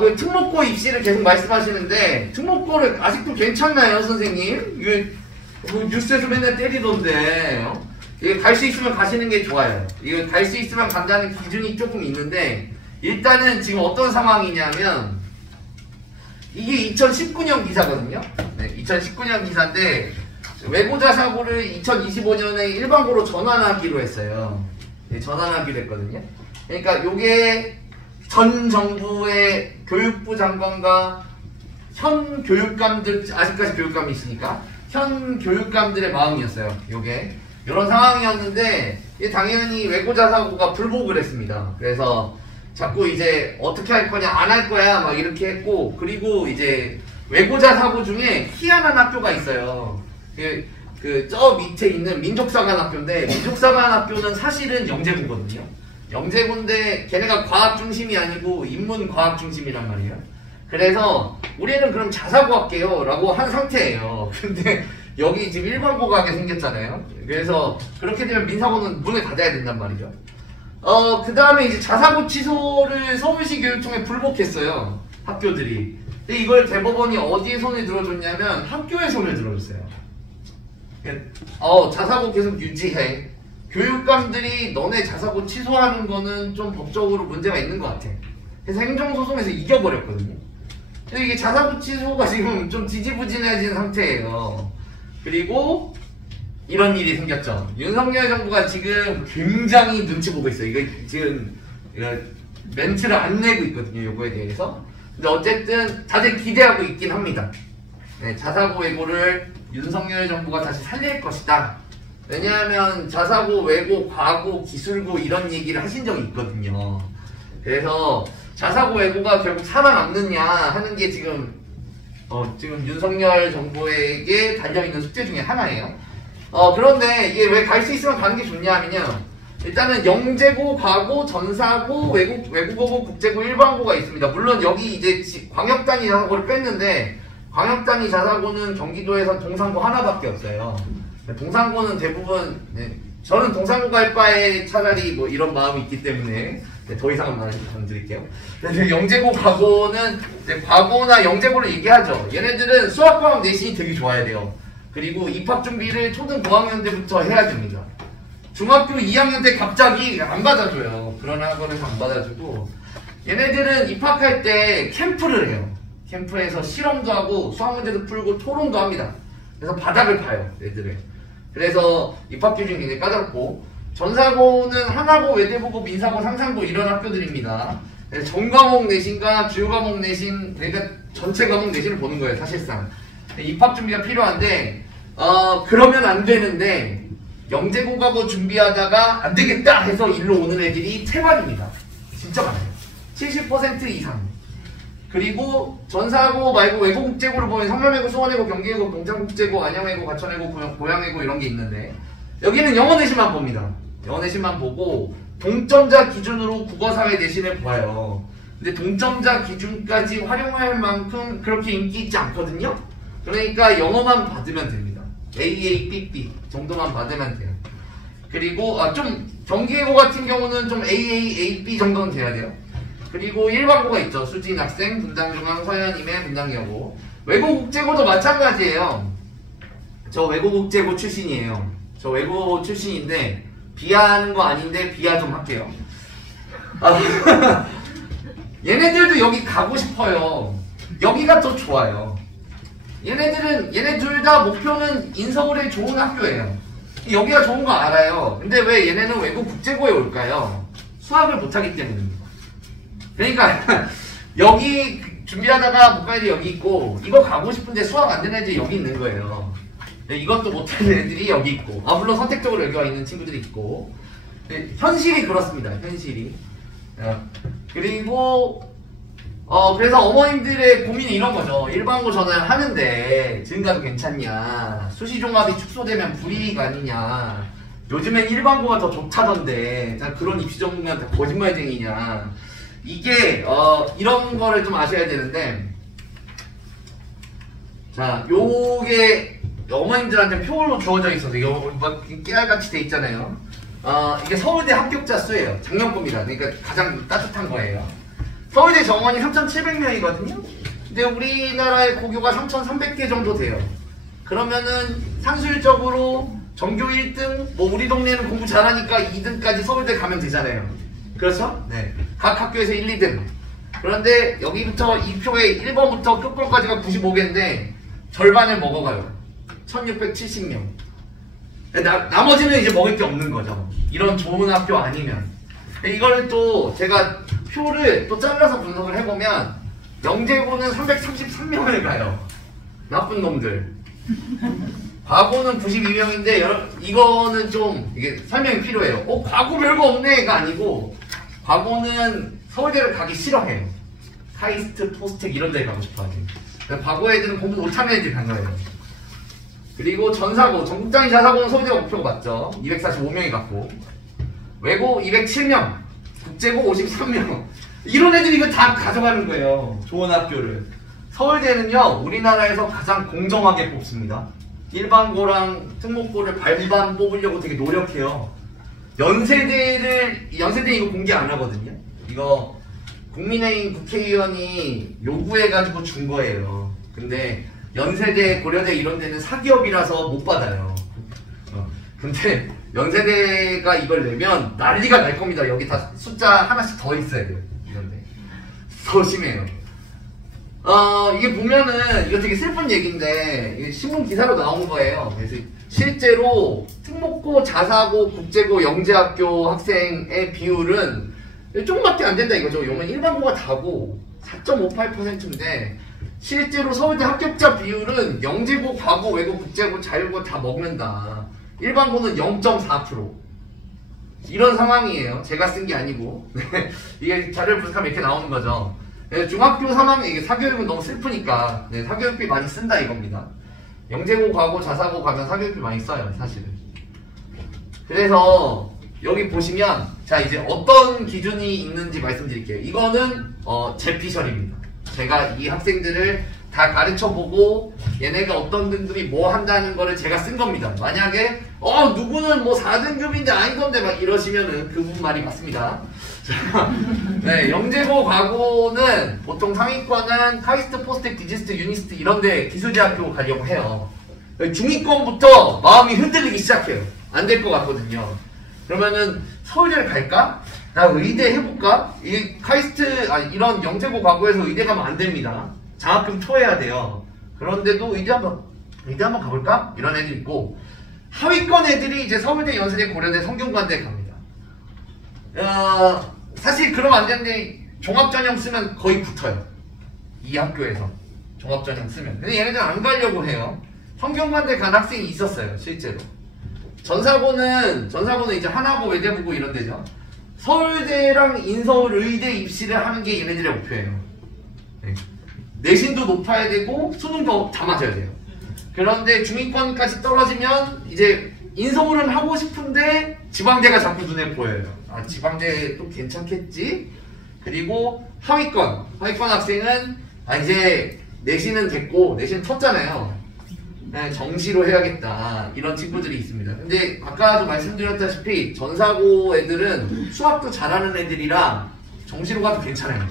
그 특목고 입시를 계속 말씀하시는데 특목고를 아직도 괜찮나요, 선생님? 이게 그 뉴스에서 맨날 때리던데. 이게 갈 수 있으면 가시는 게 좋아요. 이거 갈 수 있으면 간다는 기준이 조금 있는데 일단은 지금 어떤 상황이냐면 이게 2019년 기사거든요. 네, 2019년 기사인데 외고자 사고를 2025년에 일반고로 전환하기로 했어요. 네, 전환하기로 했거든요. 그러니까 요게 전 정부의 교육부 장관과 현 교육감들, 아직까지 교육감이 있으니까 현 교육감들의 마음이었어요. 요게 이런 상황이었는데 당연히 외고자 사고가 불복을 했습니다. 그래서 자꾸 이제 어떻게 할 거냐, 안 할 거야 막 이렇게 했고, 그리고 이제 외고자 사고 중에 희한한 학교가 있어요. 저 밑에 있는 민족사관학교인데 민족사관학교는 사실은 영재고거든요. 영재고인데 걔네가 과학 중심이 아니고 인문 과학 중심이란 말이에요. 그래서 우리는 그럼 자사고 할게요 라고 한 상태예요. 근데 여기 지금 일반고 가게 생겼잖아요. 그래서 그렇게 되면 민사고는 문을 닫아야 된단 말이죠. 그 다음에 이제 자사고 취소를 서울시 교육청에 불복했어요. 학교들이. 근데 이걸 대법원이 어디에 손을 들어줬냐면 학교에 손을 들어줬어요. 자사고 계속 유지해. 교육감들이 너네 자사고 취소하는 거는 좀 법적으로 문제가 있는 것 같아. 그래서 행정소송에서 이겨버렸거든요. 근데 이게 자사고 취소가 지금 좀 지지부진해진 상태예요. 그리고 이런 일이 생겼죠. 윤석열 정부가 지금 굉장히 눈치 보고 있어요. 이거 지금 멘트를 안 내고 있거든요. 요거에 대해서. 근데 어쨌든 다들 기대하고 있긴 합니다. 네, 자사고 외고를 윤석열 정부가 다시 살릴 것이다. 왜냐하면 자사고, 외고, 과고, 기술고 이런 얘기를 하신 적이 있거든요. 그래서 자사고, 외고가 결국 살아남느냐 하는 게 지금 윤석열 정부에게 달려있는 숙제 중에 하나예요. 그런데 이게 왜 갈 수 있으면 가는 게 좋냐면요. 일단은 영재고, 과고, 전사고, 외국어고, 국제고, 일반고가 있습니다. 물론 여기 이제 광역단위 자사고를 뺐는데 광역단위 자사고는 경기도에서 동산고 하나밖에 없어요. 동산고는 대부분, 저는 동산고 갈 바에 차라리 뭐 이런 마음이 있기 때문에 더 이상은 말씀드릴게요. 근데 영재고, 과고는 과고나 영재고를 얘기하죠. 얘네들은 수학과학 내신이 되게 좋아야 돼요. 그리고 입학 준비를 초등 고학년 때부터 해야 됩니다. 중학교 2학년 때 갑자기 안 받아줘요. 그런 학원에서 안 받아주고 얘네들은 입학할 때 캠프를 해요. 캠프에서 실험도 하고 수학 문제도 풀고 토론도 합니다. 그래서 바닥을 파요, 얘들을. 그래서 입학 기준이 굉장히 까다롭고 전사고는 하나고, 외대고고, 민사고, 상상고 이런 학교들입니다. 그래서 전과목 내신과 주요 과목 내신, 그러니까 전체 과목 내신을 보는 거예요, 사실상. 입학 준비가 필요한데 그러면 안 되는데 영재고 가고 준비하다가 안 되겠다 해서 일로 오는 애들이 태반입니다. 진짜 많아요. 70% 이상. 그리고 전사고 말고 외고국제고를 보면 성남외고, 수원외고, 경기외고, 동창국제고, 안양외고, 과천외고, 고양외고 이런 게 있는데 여기는 영어 내신만 봅니다. 영어 내신만 보고 동점자 기준으로 국어사회 내신을 봐요. 근데 동점자 기준까지 활용할 만큼 그렇게 인기 있지 않거든요. 그러니까 영어만 받으면 됩니다. AA, BB 정도만 받으면 돼요. 그리고 좀 경기외고 같은 경우는 좀 AA, AB 정도는 돼야 돼요. 그리고 일반고가 있죠. 수진학생, 분당중앙, 서현임의 분당여고. 외고국제고도 마찬가지예요. 저 외고국제고 출신이에요. 저 외고 출신인데 비하하는 거 아닌데 비하 좀 할게요. 얘네들도 여기 가고 싶어요. 여기가 더 좋아요. 얘네 둘 다 목표는 인서울의 좋은 학교예요. 여기가 좋은 거 알아요. 근데 왜 얘네는 외국 국제고에 올까요? 수학을 못하기 때문입니다. 그러니까 여기 준비하다가 못 가는 애들이 여기 있고 이거 가고 싶은데 수학 안 되는 애들이 여기 있는 거예요. 이것도 못하는 애들이 여기 있고 물론 선택적으로 여기 와 있는 친구들이 있고 현실이 그렇습니다. 현실이. 그리고 그래서 어머님들의 고민이 이런 거죠. 일반고 전화를 하는데 지금가도 괜찮냐, 수시종합이 축소되면 불이익 아니냐, 요즘엔 일반고가 더 좋다던데 그런 입시 전문가는 다 거짓말쟁이냐. 이게 이런 거를 좀 아셔야 되는데, 자, 요게 어머님들한테 표로 주어져 있어서 이거 막 깨알같이 돼 있잖아요. 이게 서울대 합격자 수예요. 작년 겁니다. 그러니까 가장 따뜻한 거예요. 서울대 정원이 3,700명이거든요. 근데 우리나라의 고교가 3,300개 정도 돼요. 그러면은 상술적으로 전교 1등, 뭐 우리 동네는 공부 잘하니까 2등까지 서울대 가면 되잖아요. 그렇죠? 네. 각 학교에서 1, 2등. 그런데 여기부터 이 표에 1번부터 끝번까지가 95개인데 절반을 먹어가요. 1670명. 나머지는 이제 먹을 게 없는 거죠. 이런 좋은 학교 아니면. 이걸 또 제가 표를 또 잘라서 분석을 해보면 영재고는 333명을 가요. 나쁜 놈들. 과고는 92명인데 이거는 좀 이게 설명이 필요해요. 과고 별거 없네가 아니고 과고는 서울대를 가기 싫어해요. 카이스트, 포스텍 이런 데 가고 싶어 하지. 과고 애들은 공부 못하는 애들이 간 거예요. 그리고 전사고, 전국장인 자사고는 서울대가 목표가 맞죠. 245명이 갔고 외고 207명, 국제고 53명. 이런 애들이 이거 다 가져가는 거예요. 좋은 학교를. 서울대는요, 우리나라에서 가장 공정하게 뽑습니다. 일반고랑 특목고를 반반 뽑으려고 되게 노력해요. 연세대 이거 공개 안 하거든요. 이거 국민의힘 국회의원이 요구해가지고 준 거예요. 근데 연세대, 고려대 이런 데는 사기업이라서 못 받아요. 근데 연세대가 이걸 내면 난리가 날 겁니다. 여기 다 숫자 하나씩 더 있어야 돼요. 이런데 더 심해요. 이게 보면은 이거 되게 슬픈 얘기인데 이게 신문 기사로 나온 거예요. 그래서 실제로 특목고, 자사고, 국제고, 영재학교 학생의 비율은 조금밖에 안 된다 이거죠. 이건 일반고가 다고 4.58%인데 실제로 서울대 합격자 비율은 영재고, 과고, 외고, 국제고, 자율고 다 먹는다. 일반고는 0.4%. 이런 상황이에요. 제가 쓴 게 아니고. 이게 자료를 분석하면 이렇게 나오는 거죠. 중학교 3학년, 이게 사교육은 너무 슬프니까 사교육비 많이 쓴다 이겁니다. 영재고, 과고, 자사고 가면 사교육비 많이 써요, 사실은. 그래서 여기 보시면 자 이제 어떤 기준이 있는지 말씀드릴게요. 이거는 제 피셜입니다. 제가 이 학생들을 다 가르쳐보고 얘네가 어떤 등급이 뭐 한다는 거를 제가 쓴 겁니다. 만약에 누구는 뭐 4등급인데 아니던데 막 이러시면은 그분 말이 맞습니다. 네, 영재고, 과고는 보통 상위권은 카이스트, 포스텍, 디지스트, 유니스트 이런데 기술대학교 가려고 해요. 중위권부터 마음이 흔들리기 시작해요. 안 될 것 같거든요. 그러면은 서울대를 갈까? 나 의대 해볼까? 이 카이스트, 이런 영재고, 과고에서 의대 가면 안 됩니다. 장학금 토해야 돼요. 그런데도 의대 한번 가볼까? 이런 애들 있고, 하위권 애들이 이제 서울대, 연세대, 고려대, 성균관대 갑니다. 사실 그러면 안 되는데 종합전형 쓰면 거의 붙어요. 이 학교에서 종합전형 쓰면. 근데 얘네들은 안 가려고 해요. 성균관대 간 학생이 있었어요, 실제로. 전사고는 이제 하나고, 외대부고 이런 데죠. 서울대랑 인서울 의대 입시를 하는 게 얘네들의 목표예요. 네. 내신도 높아야 되고 수능도 다 맞아야 돼요. 그런데 중위권까지 떨어지면 이제 인서울은 하고 싶은데 지방대가 자꾸 눈에 보여요. 지방대 또 괜찮겠지? 그리고 하위권 학생은 이제 내신은 됐고 내신 텄잖아요. 네, 정시로 해야겠다 이런 친구들이 있습니다. 근데 아까도 말씀드렸다시피 전사고 애들은 수학도 잘하는 애들이라 정시로 가도 괜찮아요.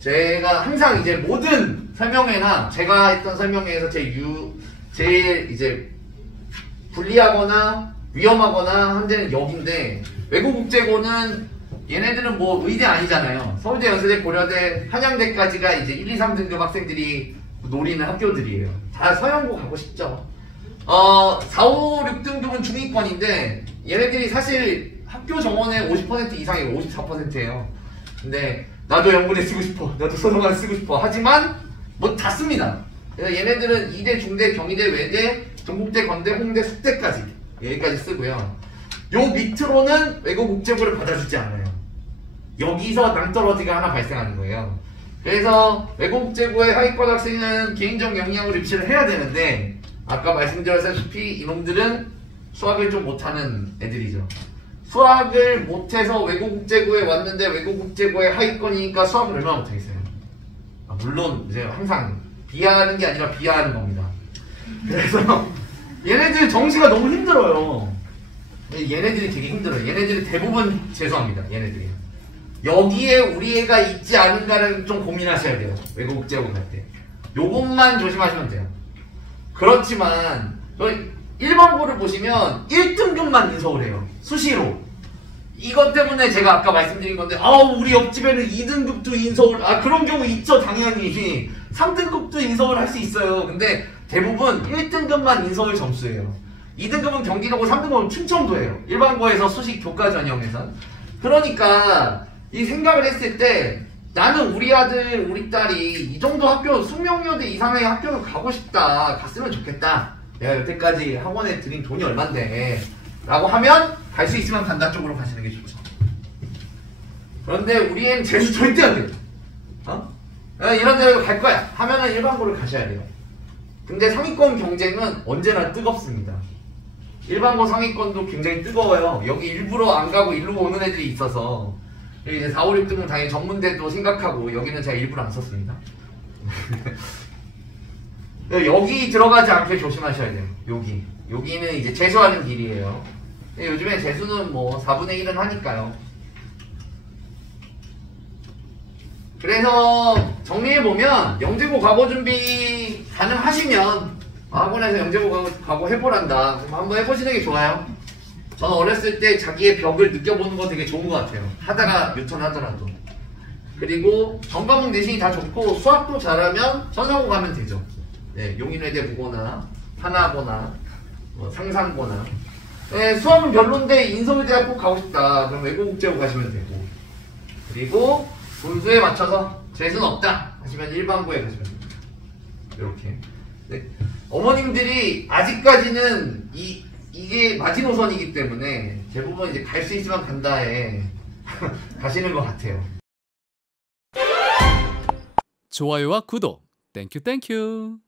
제가 항상 이제 모든 설명회나 제가 했던 설명회에서 제일 이제 불리하거나 위험하거나 한 데는 여기인데 외고국제고는 얘네들은 뭐 의대 아니잖아요. 서울대, 연세대, 고려대, 한양대까지가 이제 1, 2, 3등급 학생들이 노리는 학교들이에요. 다 서영고 가고 싶죠. 4, 5, 6등급은 중위권인데 얘네들이 사실 학교 정원의 50% 이상이고 54%예요. 근데 나도 연구대 쓰고 싶어, 나도 소송관 쓰고 싶어 하지만 뭐 다 씁니다. 그래서 얘네들은 이대, 중대, 경희대, 외대, 동국대, 건대, 홍대, 숙대까지 여기까지 쓰고요. 요 밑으로는 외고국제고를 받아주지 않아요. 여기서 낭떠러지가 하나 발생하는 거예요. 그래서 외고국제고의 하위권 학생은 개인적 역량으로 입시를 해야 되는데 아까 말씀드렸다시피 이놈들은 수학을 좀 못하는 애들이죠. 수학을 못해서 외고국제고에 왔는데 외고국제고의 하위권이니까 수학을 얼마나 못하겠어요. 물론 이제 항상 비하하는 게 아니라 비하하는 겁니다. 그래서 얘네들 정시가 너무 힘들어요. 얘네들이 되게 힘들어요. 얘네들이 대부분 죄송합니다. 얘네들이 여기에 우리 애가 있지 않은가를 좀 고민하셔야 돼요. 외국 국제학원 갈 때. 요것만 조심하시면 돼요. 그렇지만 저희 일반고를 보시면 1등급만 인서울 해요. 수시로. 이것 때문에 제가 아까 말씀드린 건데 우리 옆집에는 2등급도 인서울 그런 경우 있죠. 당연히 3등급도 인서울 할 수 있어요. 근데 대부분 1등급만 인서울 점수예요. 2등급은 경기도고 3등급은 충청도예요. 일반고에서 수시 교과 전형에서. 그러니까 이 생각을 했을 때 나는 우리 아들 우리 딸이 이 정도 학교 숙명여대 이상의 학교를 가고 싶다. 갔으면 좋겠다. 내가 여태까지 학원에 들인 돈이 얼만데 라고 하면 갈 수 있으면 간다 쪽으로 가시는 게 좋죠. 그런데 우리 애는 재수 절대 안 돼요. 이런 데로 갈 거야 하면은 일반고를 가셔야 돼요. 근데 상위권 경쟁은 언제나 뜨겁습니다. 일반고 상위권도 굉장히 뜨거워요. 여기 일부러 안 가고 일로 오는 애들이 있어서 이제 4, 5, 6등은 당연히 전문대도 생각하고 여기는 제가 일부러 안 썼습니다. 여기 들어가지 않게 조심하셔야 돼요. 여기는 이제 재수하는 길이에요. 요즘에 재수는 뭐 4분의 1은 하니까요. 그래서 정리해보면 영재고 과거 준비 가능하시면 학원에서 영재고 과거 해보란다. 그럼 한번 해보시는 게 좋아요. 저는 어렸을 때 자기의 벽을 느껴보는 거 되게 좋은 것 같아요. 하다가 유턴하더라도. 그리고 전과목 내신이 다 좋고 수학도 잘하면 전사고 가면 되죠. 네, 용인외대 보거나 하나거나 뭐 상상거나. 네, 수학은 별론데 인서울대학 꼭 가고 싶다. 그럼 외국국제고 가시면 되고. 그리고 분수에 맞춰서 재수는 없다 하시면 일반고에 가시면 됩니다. 이렇게. 네. 어머님들이 아직까지는 이게 마지노선이기 때문에 대부분 이제 갈 수 있으면 간다에 가시는 것 같아요. 좋아요와 구독 땡큐.